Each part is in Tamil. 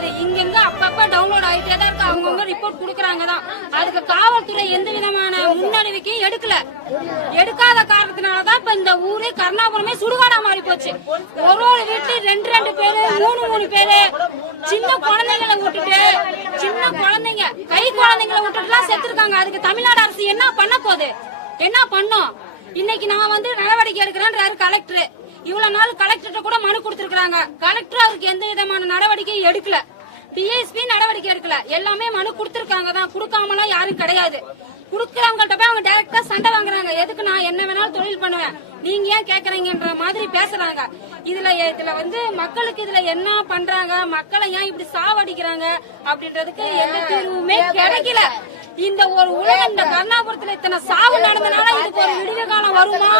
கிடையாது. இங்க அப்பப்ப டவுன்லோட் ஆயிட்டே தான் இருக்கு. அவங்கவுங்க ரிப்போர்ட் கொடுக்கறாங்க தான். அதுக்கு காவல்துறை எந்த விதமான முன்னறிவிக்கையும் எடுக்காத காரணத்தினாலதான் இப்ப இந்த ஊரே கருணாபுரமே சுடுகாடா மாறி போச்சு. ஒரு வீட்டுல 2 பேரு 3 பேரு சின்ன குழந்தைங்களை விட்டுட்டு கை குழந்தைங்களை விட்டுட்டுலாம் செத்துருக்காங்க. அதுக்கு தமிழ்நாடு அரசு என்ன பண்ண போகுது? என்ன பண்ணும்? இன்னைக்கு நான் நடவடிக்கை எடுக்கிறேன்றாரு கலெக்டர். இவ்வளவு நாள் கலெக்டர் கூட மனு கொடுத்திருக்காங்க. கலெக்டர் அவருக்கு எந்த விதமான நடவடிக்கையும் எடுக்கல. டிஎஸ்பி நடவடிக்கை எடுக்கல. எல்லாமே மனு கொடுத்திருக்காங்க தான். கொடுக்காமலாம் யாரும் கிடையாது. குடுக்கறவங்கள்ட்ட போய் அவங்க டைரக்டா சண்டை வாங்குறாங்க. எதுக்கு நான் என்ன வேணாலும் தொழில் பண்ணுவேன், நீங்க ஏன் கேக்குறீங்கன்ற மாதிரி பேசுறாங்க. இதுல மக்களுக்கு இதுல என்ன பண்றாங்க, மக்களை ஏன் இப்படி சாவடிக்கிறாங்க அப்படின்றதுக்கு எந்த தீர்வுமே கிடைக்கல. இந்த ஒரு உலகம் இந்த கருணாபுரத்துல இத்தனை சாவு நடந்தனால இதுக்கு ஒரு விடுவு காலம் வருமா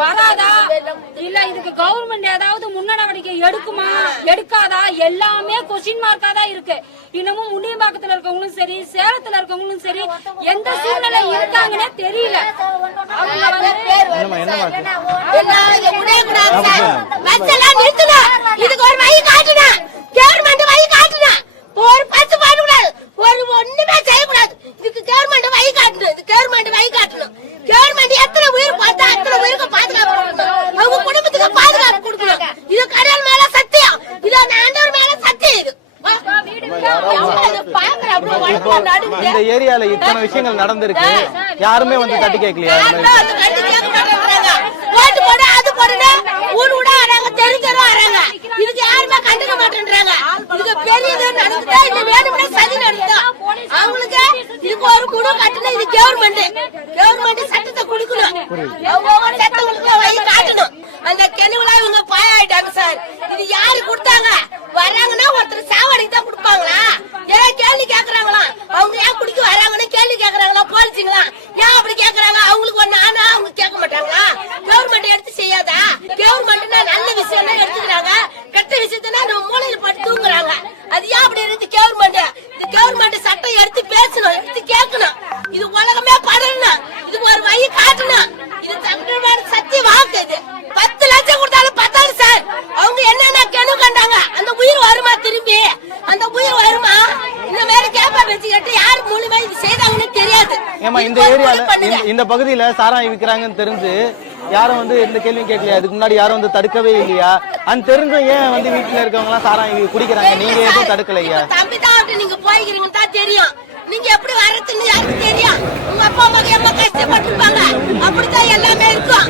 வராதா, இல்ல இதுக்கு கவர்மெண்ட் ஏதாவது முன்னடவடிக்கை எடுக்குமா எடுக்காதா, எல்லாமே கொஸ்டின் மார்க்கா தான் இருக்கு. இன்னமும் முண்டியம்பாக்கத்துல இருக்கவங்களும் சரி, சேலத்துல இருக்கவங்களும் சரி, எந்த சூழ்நிலை இருக்காங்கன்னே தெரியல. இதுக்கு ஒரு வழி காட்டுனா, கவர்மெண்ட் வழி காட்டுனா, ஒரு பத்து பண்ணக்கூடாது, ஒரு ஒண்ணுமே செய்யக்கூடாது. இதுக்கு கவர்மெண்ட் வழி காட்டணும். இது கவர்மெண்ட் வழி காட்டணும். கவர்மெண்ட் எத்தனை உயிர் பார்த்தா அத்தனை உயிருக்கு பாதுகாப்பு கொடுக்கணும். அவங்க குடும்பத்துக்கு பாதுகாப்பு கொடுக்கணும். இது கடல் மேல சத்தியம், இது ஆண்டவர் மேல சத்தியம். இது இந்த ஏரியால இத்தனை விஷயங்கள் நடந்திருக்கு, யாருமே தட்டி கேட்கலையா? ஓட்டு போட அது போடுங்க, ஊர் ஊடா வராங்க, தெரிஞ்சவங்க வராங்க. இதுக்கு யாருமே கண்டுக்க மாட்டேன்றாங்க. இதுக்கு பெரியது நடந்துட்டா இது வேணும்னா சதி நடந்தா அவங்களுக்கு இதுக்கு ஒரு குழு கட்டணும். இது கவர்மெண்ட் சட்டத்தை கொடுக்கணும். அவங்க சட்டங்களுக்கு வழி காட்டணும். அந்த கெளிவுல இவங்க பாயாயிட்டாங்க சார். இது யாரு கொடுத்தாங்க? வராங்கன்னா ஒருத்தர் சாவடிக்கு தான் கொடுப்பாங்களா? ஏன் கேள்வி கேக்குறாங்களா? அவங்க ஏன் குடிக்க வராங்கன்னு கேள்வி கேக்குறாங்களா? போலீஸுங்களா ஏன் அப்படி கேக்குறாங்க? அவங்களுக்கு ஒண்ணு ஆனா அவங்க கேட்க மாட்டாங்களா? கவர்மெண்ட் எடுத்து செய்யாதா? கவர்மெண்ட் நல்ல விஷயம் எடுத்துக்கிறாங்க, கெட்ட விஷயத்தான் நம்ம மூலையில போட்டு தூங்குறாங்க. அது ஏன் அப்படி இருந்து கவர்மெண்ட்? இந்த கவர்மெண்ட் சட்டம் எடுத்து பேசணும், எடுத்து கேட்கணும். இது உலகமே படணும். இது ஒரு வழி காட்டணும். இது தமிழ்நாடு சத்திய வாக்கு. இது 10 லட்சம் கொடுத்தாலும் பத்தாது சார். அவங்க என்னென்ன கெணு கண்டாங்க, அந்த உயிர் வருமா? திரும்பி அந்த உயிர் வருமா? இந்த மாதிரி கேப்பா வச்சுக்கிட்டு யாரு மூலியமா இது செய்தாங்கன்னு தெரியாது. ஏமா இந்த ஏரியால இந்த பகுதியில சாராயம் விற்கிறாங்கன்னு தெரிஞ்சு யாரும் எந்த கேள்வியும் கேட்கலையா? அதுக்கு முன்னாடி யாரும் தடுக்கவே இல்லையா? அந்த தெரிஞ்சும் ஏன் வீட்டுல இருக்கவங்க எல்லாம் சாராயம் குடிக்கிறாங்க, நீங்க எதுவும் தடுக்கலையா? தம்பி தான் நீங்க போய்க்கிறீங்கன்னு தான் தெரியும். நீங்க எப்படி வர்றதுன்னு யாருக்கு தெரியும்? உங்க அப்பா அம்மா எவ்வளவு கஷ்டப்பட்டிருப்பாங்க. அப்படித்தான் எல்லாமே இருக்கும்.